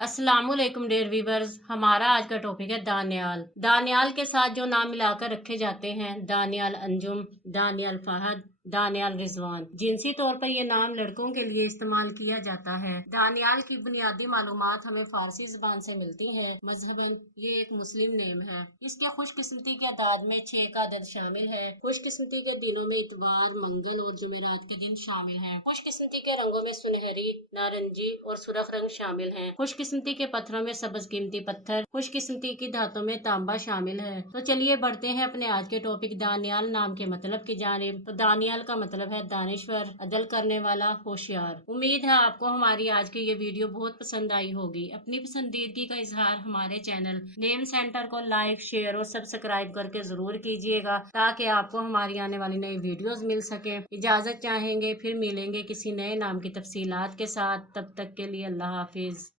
अस्सलामुअलैकुम dear viewers. हमारा आज का टॉपिक है दानियाल। दानियाल के साथ जो नाम मिलाकर रखे जाते हैं, दानियाल अंजुम, दानियाल फहद, दानियाल रिजवान। जिनसी तौर पर ये नाम लड़कों के लिए इस्तेमाल किया जाता है। दानियाल की बुनियादी मालूमात हमें फारसी जुबान से मिलती है। मजहबन ये एक मुस्लिम नेम है। इसके खुशकिस्मती के अदाद में 6 का अदद शामिल है। खुशकिस्मती के दिनों में इतवार, मंगल और जुमेरात के दिन शामिल हैं। खुशकिस्मती के रंगों में सुनहरी, नारंगी और सुर्ख रंग शामिल हैं। खुशकिस्मती के पत्थरों में सबज कीमती पत्थर, खुशकिस्मती की धातों में तांबा शामिल है। तो चलिए बढ़ते हैं अपने आज के टॉपिक दानियाल नाम के मतलब की जानिब। तो दानियाल का मतलब है दानिश्वर, अदल करने वाला, होशियार। उम्मीद है आपको हमारी आज की ये वीडियो बहुत पसंद आई होगी। अपनी पसंदीदगी का इजहार हमारे चैनल नेम सेंटर को लाइक, शेयर और सब्सक्राइब करके जरूर कीजिएगा, ताकि आपको हमारी आने वाली नई वीडियोस मिल सके। इजाजत चाहेंगे, फिर मिलेंगे किसी नए नाम की तफसीलात के साथ। तब तक के लिए अल्लाह हाफिज।